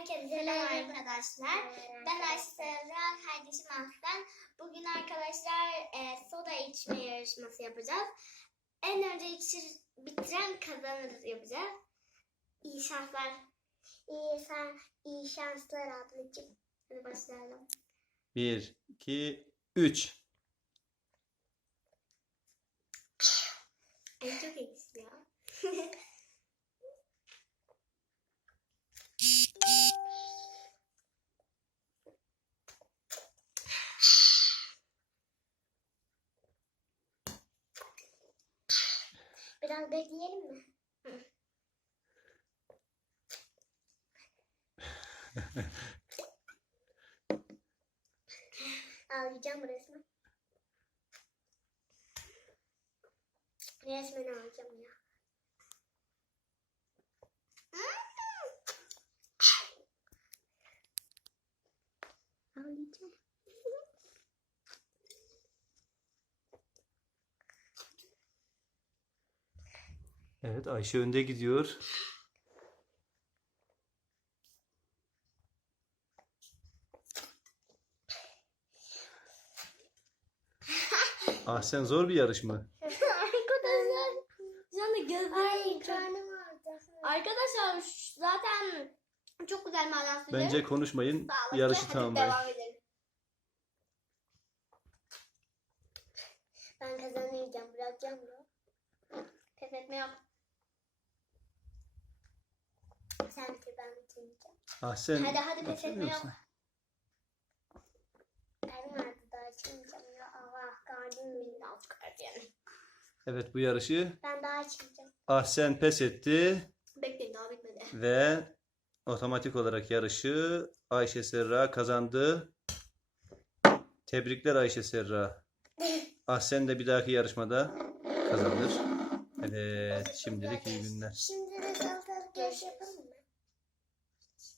Herkese selam arkadaşlar. Ben Ayşe Serra, kardeşim Aslan. Bugün arkadaşlar soda içme yarışması yapacağız. En önce bitiren kazanır yapacağız. İyi şanslar. İyi şanslar ablacığım. Hadi başlayalım. 1, 2, 3. Ay çok ekşi ya. Biraz bekleyelim mi? Ağlayacağım resmen. Resmen ağlayacağım ya. Ağlayacağım. Evet, Ayşe önde gidiyor. Ahsen zor bir yarışma. Arkadaşlar şu anda gözlerim karnım ağrıdı. Arkadaşlar zaten çok güzel maden suyu. Bence konuşmayın. Sağlıklı. Yarışı Hadi tamamlayın. devam edelim. Ben kazanacağım. Bırakacağım ya. Pes etme yok. Sen bitir, ben bitirmeyeceğim. Ahsen. Hadi pes etme hatırlıyor yok. musun? Karnım ağrıdı, daha içmeyeceğim ya. Allah, karnım beni daha çıkardı yani. Evet, bu yarışı Ben daha içmeyeceğim. Ahsen pes etti Bekleyin, daha bitmedi. ve otomatik olarak yarışı Ayşe Serra kazandı. Tebrikler Ayşe Serra. Ahsen de bir dahaki yarışmada kazanır. Evet, şimdilik iyi günler. Şimdi de salatalık yarışı yapalım mı?